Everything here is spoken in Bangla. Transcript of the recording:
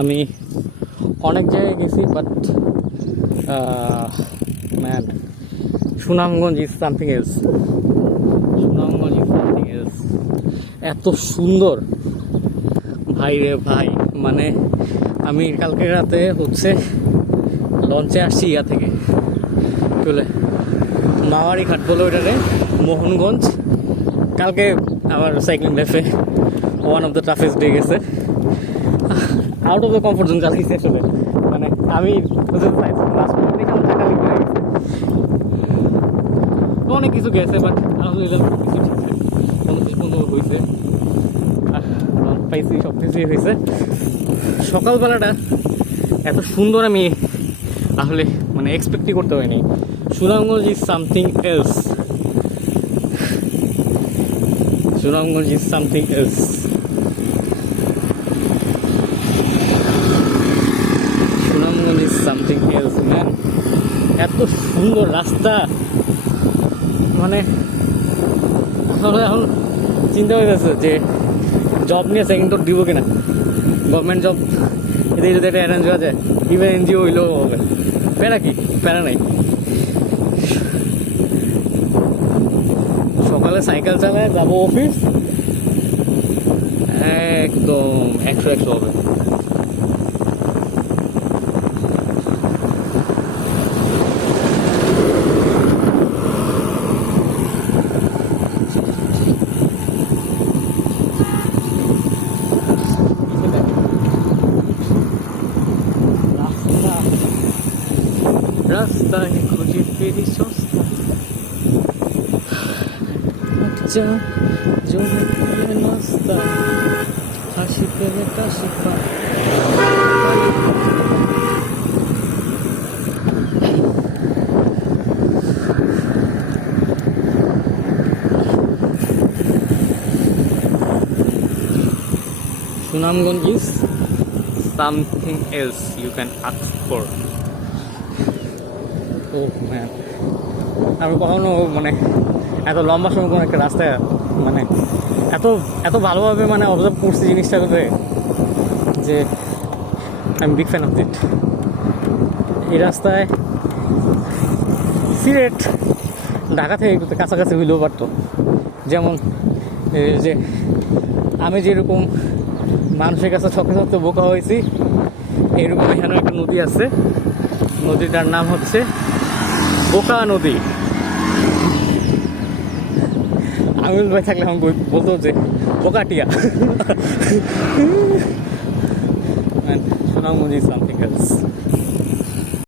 আমি অনেক জায়গায় গেছি, but man, Sunamganj is something else. Sunamganj is something else. এত সুন্দর ভাই রে ভাই, মানে আমি কালকে রাতে হচ্ছে লঞ্চে আসছি ইয়া থেকে, কি বলে মাওয়ারি ঘাট বলে ওইটারে, মোহনগঞ্জ। কালকে আমার সাইক্লিং লাইফে one of the toughest day গেছে। Out of the comfort zone চালাইছি আসলে, মানে আমি অনেক কিছু গেছে, বাট আলহামদুলিল্লাহ কিছু ঠিকঠাক হয়েছে, পাইছি, সব কিছুই হয়েছে। সকালবেলাটা এত সুন্দর আমি আসলে মানে এক্সপেক্টই করতে হয়নি। Sunamganj is something else. Sunamganj is something else. Sunamganj is something else man. এত সুন্দর রাস্তা, মানে এখন চিন্তা হয়ে গেছে যে জব নিয়ে সেকেন্ড তোর দিব কিনা। গভর্নমেন্ট জব এদিকে যদি একটা অ্যারেঞ্জ হওয়া যায়, ইভেন এনজিও হইলেও হবে, প্যারা কি, প্যারা নাই। সকালে সাইকেল চালায় যাবো অফিস, একদম 100 হবে। রাস্তায় খুঁজে ফিরি সস্তা, আচ্ছা জমে ফেলে নাস্তা, হাসি পেলে কাশি পায়। Sunamganj is something else you can ask for. Oh man, আমি কখনো মানে এত লম্বা সময় কোনো একটা রাস্তায় মানে এত এত ভালোভাবে মানে অবজার্ভ করছি জিনিসটা করে যে I am big fan of it. এই রাস্তায় সিলেট ঢাকা থেকে একটু কাছাকাছি হইলেও পারতো, যেমন যে আমি যেরকম মানুষের কাছে শখে শক্ত বোকা হয়েছি, এইরকম এখানে একটা নদী আছে, নদীটার নাম হচ্ছে বোকা নদী। আমিল ভাই থাকলে আমি বলতো যে বোকাটিয়া। Sunamganj is something else.